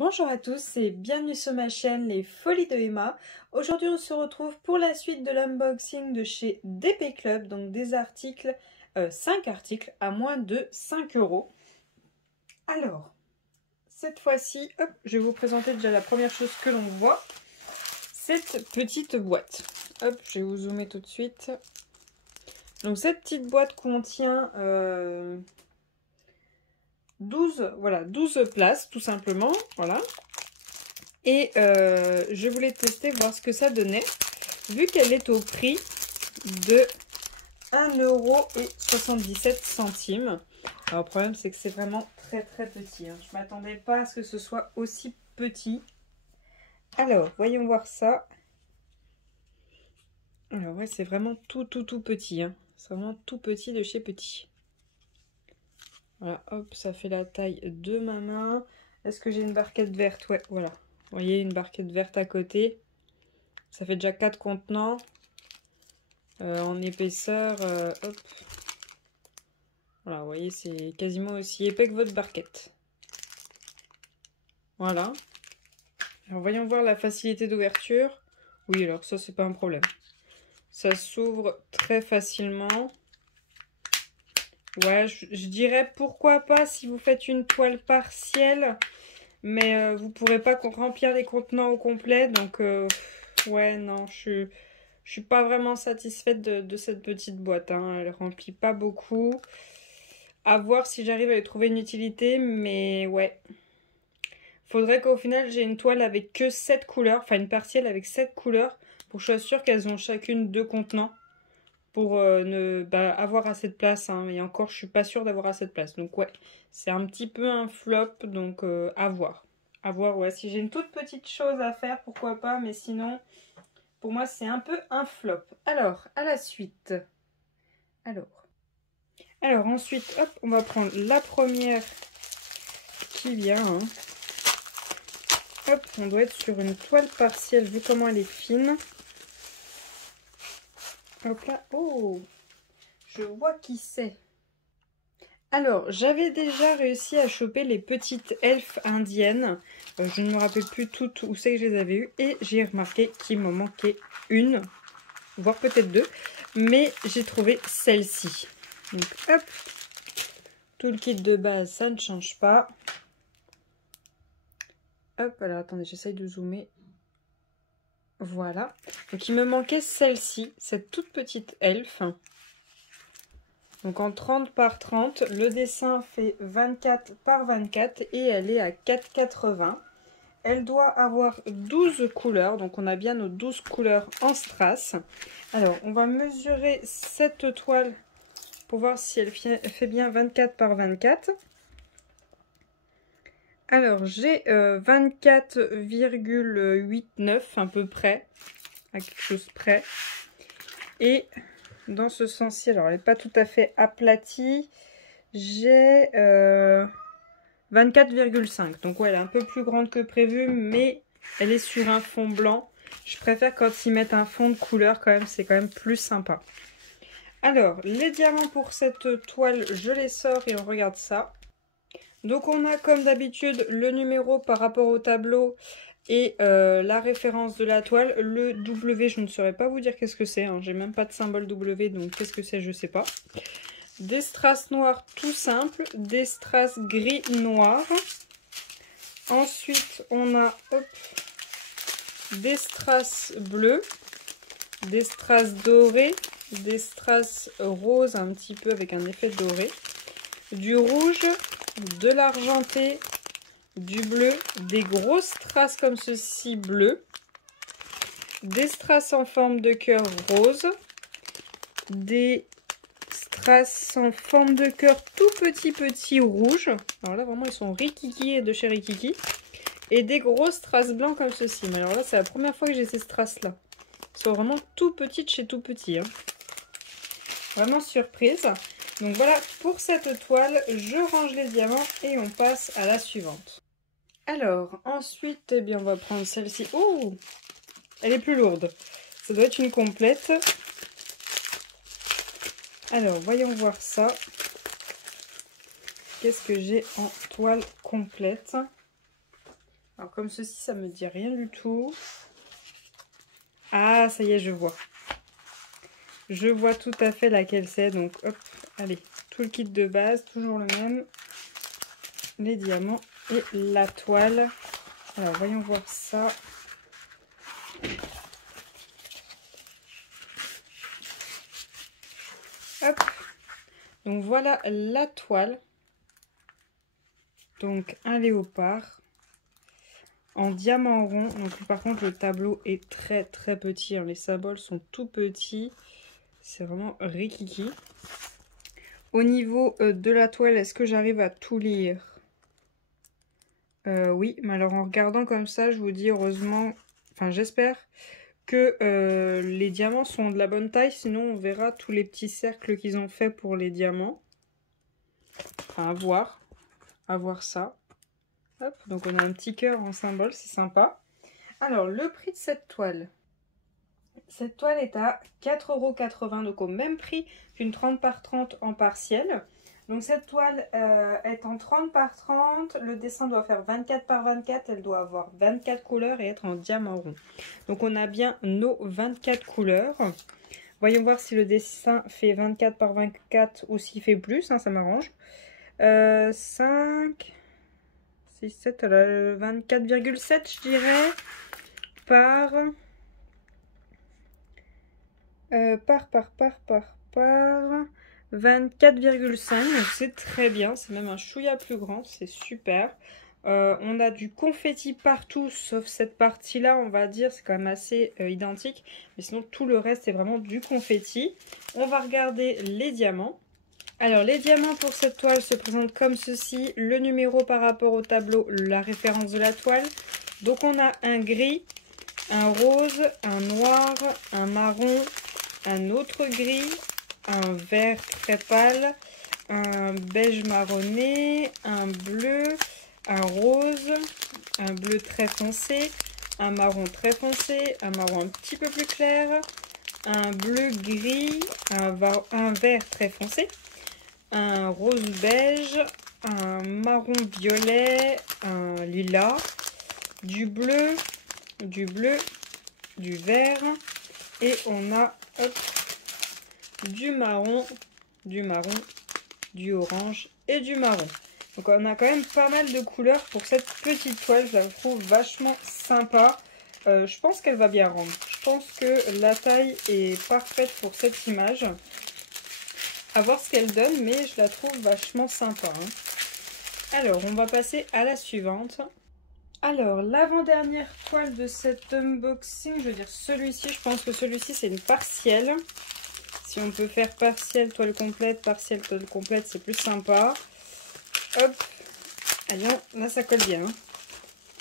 Bonjour à tous et bienvenue sur ma chaîne Les Folies de Emma. Aujourd'hui on se retrouve pour la suite de l'unboxing de chez DP Club, donc des articles, 5 articles à moins de 5 €. Alors, cette fois-ci, hop, je vais vous présenter déjà la première chose que l'on voit, cette petite boîte. Hop, je vais vous zoomer tout de suite. Donc cette petite boîte contient 12 places tout simplement, voilà. Et je voulais tester, voir ce que ça donnait, vu qu'elle est au prix de 1,77 €. Alors le problème c'est que c'est vraiment très petit, hein. Je m'attendais pas à ce que ce soit aussi petit. Alors, voyons voir ça. Alors ouais, c'est vraiment tout petit, hein. C'est vraiment tout petit de chez petit. Voilà, hop, ça fait la taille de ma main. Est-ce que j'ai une barquette verte? Ouais, voilà. Vous voyez, une barquette verte à côté. Ça fait déjà 4 contenants. En épaisseur, hop. Voilà, vous voyez, c'est quasiment aussi épais que votre barquette. Voilà. Alors, voyons voir la facilité d'ouverture. Oui, alors ça, c'est pas un problème. Ça s'ouvre très facilement. Ouais, je dirais pourquoi pas si vous faites une toile partielle, mais vous pourrez pas remplir les contenants au complet. Donc, ouais, non, je suis pas vraiment satisfaite de cette petite boîte, hein. Elle remplit pas beaucoup. À voir si j'arrive à y trouver une utilité, mais ouais. Faudrait qu'au final j'ai une toile avec que 7 couleurs, enfin une partielle avec 7 couleurs, pour que je sois sûre qu'elles ont chacune 2 contenants, pour avoir assez de place, hein. Et encore, je suis pas sûre d'avoir assez de place. Donc ouais, c'est un petit peu un flop, donc à voir. À voir, ouais. Si j'ai une toute petite chose à faire, pourquoi pas, mais sinon, pour moi, c'est un peu un flop. Alors, à la suite. Alors ensuite, hop, on va prendre la première qui vient, hein. Hop, on doit être sur une toile partielle, vu comment elle est fine. Hop là, oh, je vois qui c'est. Alors, j'avais déjà réussi à choper les petites elfes indiennes. Je ne me rappelle plus toutes où c'est que je les avais eues. Et j'ai remarqué qu'il m'en manquait une, voire peut-être deux. Mais j'ai trouvé celle-ci. Donc, hop, tout le kit de base, ça ne change pas. Hop, alors attendez, j'essaye de zoomer. Voilà. Donc il me manquait celle-ci, cette toute petite elfe. Donc en 30 par 30, le dessin fait 24 par 24 et elle est à 4,80 €. Elle doit avoir 12 couleurs, donc on a bien nos 12 couleurs en strass. Alors on va mesurer cette toile pour voir si elle fait bien 24 par 24. Alors, j'ai 24,89 à peu près, à quelque chose près. Et dans ce sens-ci, alors elle n'est pas tout à fait aplatie, j'ai 24,5. Donc ouais, elle est un peu plus grande que prévu, mais elle est sur un fond blanc. Je préfère quand ils mettent un fond de couleur quand même, c'est quand même plus sympa. Alors, les diamants pour cette toile, je les sors et on regarde ça. Donc on a comme d'habitude le numéro par rapport au tableau et la référence de la toile. Le W, je ne saurais pas vous dire qu'est-ce que c'est, hein. J'ai même pas de symbole W, donc qu'est-ce que c'est, je sais pas. Des strass noirs tout simples, des strass gris noirs. Ensuite on a hop, des strass bleus, des strass dorés, des strass roses un petit peu avec un effet doré, du rouge, de l'argenté, du bleu, des grosses strass comme ceci bleu, des strass en forme de cœur rose, des strass en forme de cœur tout petit rouge. Alors là vraiment ils sont rikiki de chez Rikiki. Et des grosses strass blancs comme ceci. Mais alors là c'est la première fois que j'ai ces strass là. Ils sont vraiment tout petits de chez tout petit, hein. Vraiment surprise. Donc voilà pour cette toile, je range les diamants et on passe à la suivante. Alors ensuite, eh bien, on va prendre celle-ci. Oh, elle est plus lourde. Ça doit être une complète. Alors voyons voir ça. Qu'est-ce que j'ai en toile complète? Alors comme ceci, ça me dit rien du tout. Ah, ça y est, je vois. Je vois tout à fait laquelle c'est. Donc hop, allez, tout le kit de base, toujours le même. Les diamants et la toile. Alors voyons voir ça. Hop. Donc voilà la toile. Donc un léopard en diamant rond. Donc par contre le tableau est très très petit, hein. Les symboles sont tout petits. C'est vraiment rikiki. Au niveau de la toile, est-ce que j'arrive à tout lire? Oui, mais alors en regardant comme ça, je vous dis heureusement, enfin j'espère que les diamants sont de la bonne taille, sinon on verra tous les petits cercles qu'ils ont fait pour les diamants. Enfin, à voir ça. Hop, donc on a un petit cœur en symbole, c'est sympa. Alors, le prix de cette toile. Cette toile est à 4,80 €, donc au même prix qu'une 30 par 30 en partiel. Donc cette toile est en 30 par 30, le dessin doit faire 24 par 24, elle doit avoir 24 couleurs et être en diamant rond. Donc on a bien nos 24 couleurs. Voyons voir si le dessin fait 24 par 24 ou s'il fait plus, hein, ça m'arrange. 5, 6, 7, 24,7 je dirais, par 24,5. C'est très bien, c'est même un chouïa plus grand, c'est super. On a du confetti partout, sauf cette partie-là, on va dire, c'est quand même assez identique. Mais sinon, tout le reste est vraiment du confetti. On va regarder les diamants. Alors, les diamants pour cette toile se présentent comme ceci. Le numéro par rapport au tableau, la référence de la toile. Donc, on a un gris, un rose, un noir, un marron, un autre gris, un vert très pâle, un beige marronné, un bleu, un rose, un bleu très foncé, un marron très foncé, un marron un petit peu plus clair, un bleu gris, un vert très foncé, un rose beige, un marron violet, un lilas, du bleu, du vert, et on a hop, du marron, du orange et du marron. Donc on a quand même pas mal de couleurs pour cette petite toile, je la trouve vachement sympa. Je pense qu'elle va bien rendre. Je pense que la taille est parfaite pour cette image. À voir ce qu'elle donne, mais je la trouve vachement sympa, hein. Alors, on va passer à la suivante. Alors, l'avant-dernière toile de cet unboxing, je veux dire celui-ci, je pense que celui-ci c'est une partielle. Si on peut faire partielle, toile complète, partielle, toile complète, c'est plus sympa. Hop, allez, là ça colle bien, hein.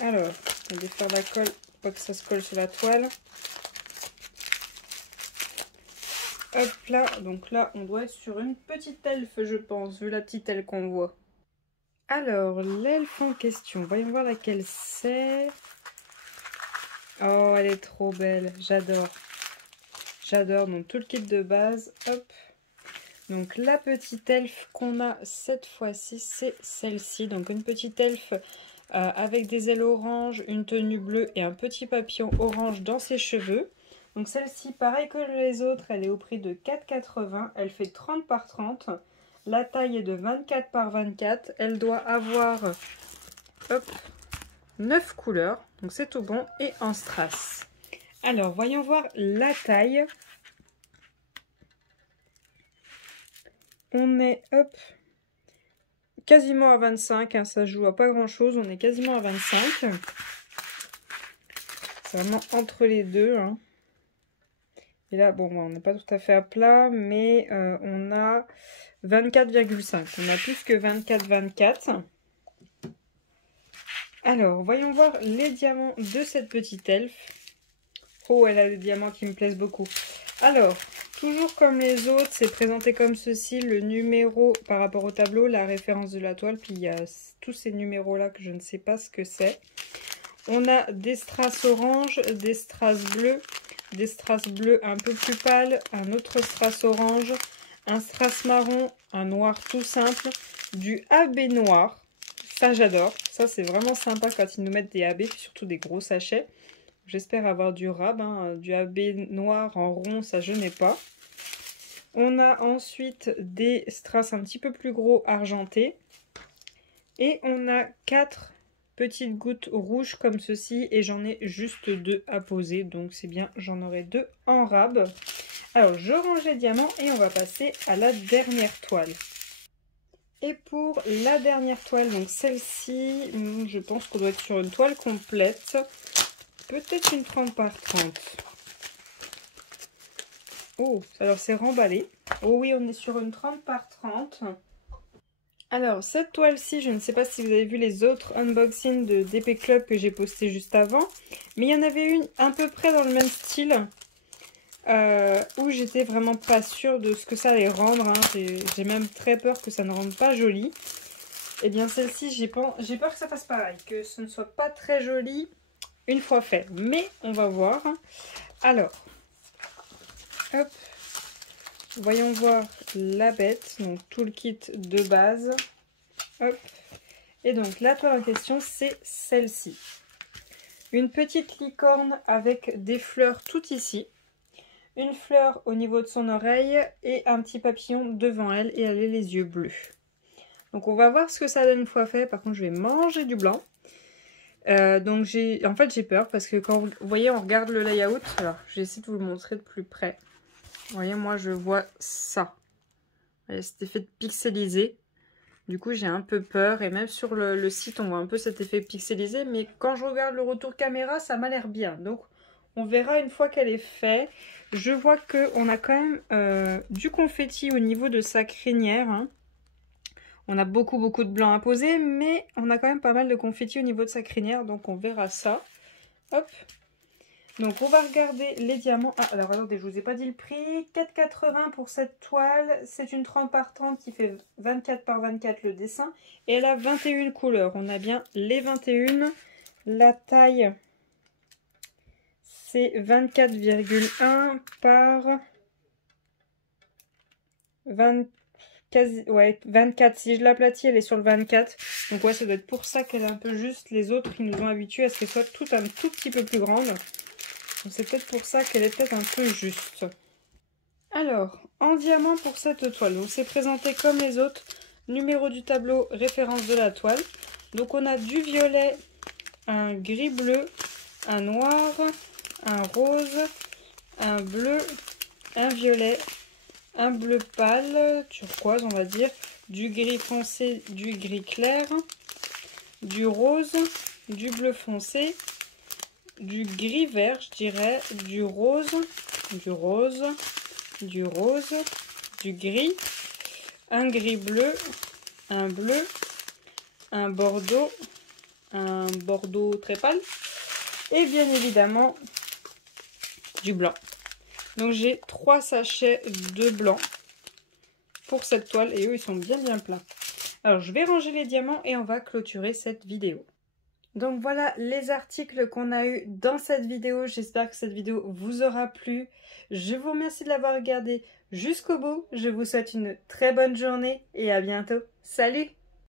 Alors, on va défaire la colle, pas que ça se colle sur la toile. Hop là, donc là on doit être sur une petite elfe, je pense, vu la petite aile qu'on voit. Alors, l'elfe en question, voyons voir laquelle c'est. Oh, elle est trop belle, j'adore. J'adore, donc tout le kit de base, hop. Donc la petite elfe qu'on a cette fois-ci, c'est celle-ci. Donc une petite elfe avec des ailes oranges, une tenue bleue et un petit papillon orange dans ses cheveux. Donc celle-ci, pareil que les autres, elle est au prix de 4,80 €. Elle fait 30 par 30. La taille est de 24 par 24. Elle doit avoir hop, 9 couleurs. Donc c'est tout bon et en strass. Alors voyons voir la taille. On est hop, quasiment à 25, hein, ça joue à pas grand chose, on est quasiment à 25. C'est vraiment entre les deux, hein. Et là, bon, on n'est pas tout à fait à plat, mais on a 24,5. On a plus que 24,24. Alors, voyons voir les diamants de cette petite elfe. Oh, elle a des diamants qui me plaisent beaucoup. Alors, toujours comme les autres, c'est présenté comme ceci, le numéro par rapport au tableau, la référence de la toile, puis il y a tous ces numéros-là que je ne sais pas ce que c'est. On a des strass orange, des strass bleus un peu plus pâles, un autre strass orange, un strass marron, un noir tout simple, du AB noir, ça j'adore. Ça, c'est vraiment sympa quand ils nous mettent des AB, puis surtout des gros sachets. J'espère avoir du rab, hein. Du AB noir en rond, ça je n'ai pas. On a ensuite des strass un petit peu plus gros argentés. Et on a 4 petites gouttes rouges comme ceci. Et j'en ai juste 2 à poser. Donc c'est bien, j'en aurai 2 en rab. Alors je range les diamants et on va passer à la dernière toile. Et pour la dernière toile, donc celle-ci, je pense qu'on doit être sur une toile complète. Peut-être une 30 par 30. Oh, alors c'est remballé. Oh oui, on est sur une 30 par 30. Alors, cette toile-ci, je ne sais pas si vous avez vu les autres unboxings de DP Club que j'ai posté juste avant. Mais il y en avait une à peu près dans le même style. Où j'étais vraiment pas sûre de ce que ça allait rendre. Hein. J'ai même très peur que ça ne rende pas joli. Et bien celle-ci, j'ai peur que ça fasse pareil. Que ce ne soit pas très joli une fois fait. Mais on va voir. Alors, hop. Voyons voir la bête. Donc tout le kit de base. Hop. Et donc la toile en question, c'est celle-ci. Une petite licorne avec des fleurs tout ici. Une fleur au niveau de son oreille et un petit papillon devant elle et elle a les yeux bleus. Donc on va voir ce que ça donne une fois fait. Par contre je vais manger du blanc. Donc en fait j'ai peur parce que quand vous voyez on regarde le layout. Alors je vais essayer de vous le montrer de plus près. Vous voyez moi je vois ça. Voyez, cet effet de pixelisé. Du coup j'ai un peu peur et même sur le site on voit un peu cet effet pixelisé. Mais quand je regarde le retour caméra ça m'a l'air bien. Donc on verra une fois qu'elle est faite. Je vois qu'on a quand même du confetti au niveau de sa crinière. Hein. On a beaucoup de blanc à poser, mais on a quand même pas mal de confetti au niveau de sa crinière. Donc on verra ça. Hop. Donc on va regarder les diamants. Ah, alors attendez, je vous ai pas dit le prix. 4,80 pour cette toile. C'est une 30 par 30 qui fait 24 par 24 le dessin. Et elle a 21 couleurs. On a bien les 21. La taille... c'est 24,1 par 24. Si je l'aplatis, elle est sur le 24. Donc ouais, ça doit être pour ça qu'elle est un peu juste. Les autres, ils nous ont habitués à ce qu'elle soit un tout petit peu plus grande. Donc c'est peut-être pour ça qu'elle est peut-être un peu juste. Alors, en diamant pour cette toile. Donc c'est présenté comme les autres. Numéro du tableau, référence de la toile. Donc on a du violet, un gris bleu, un noir, un rose, un bleu, un violet, un bleu pâle, turquoise on va dire, du gris foncé, du gris clair, du rose, du bleu foncé, du gris vert je dirais, du rose, du rose, du rose, du gris, un gris bleu, un bleu, un bordeaux très pâle et bien évidemment du blanc. Donc j'ai 3 sachets de blanc pour cette toile et eux ils sont bien pleins. Alors je vais ranger les diamants et on va clôturer cette vidéo. Donc voilà les articles qu'on a eu dans cette vidéo. J'espère que cette vidéo vous aura plu. Je vous remercie de l'avoir regardé jusqu'au bout. Je vous souhaite une très bonne journée et à bientôt. Salut!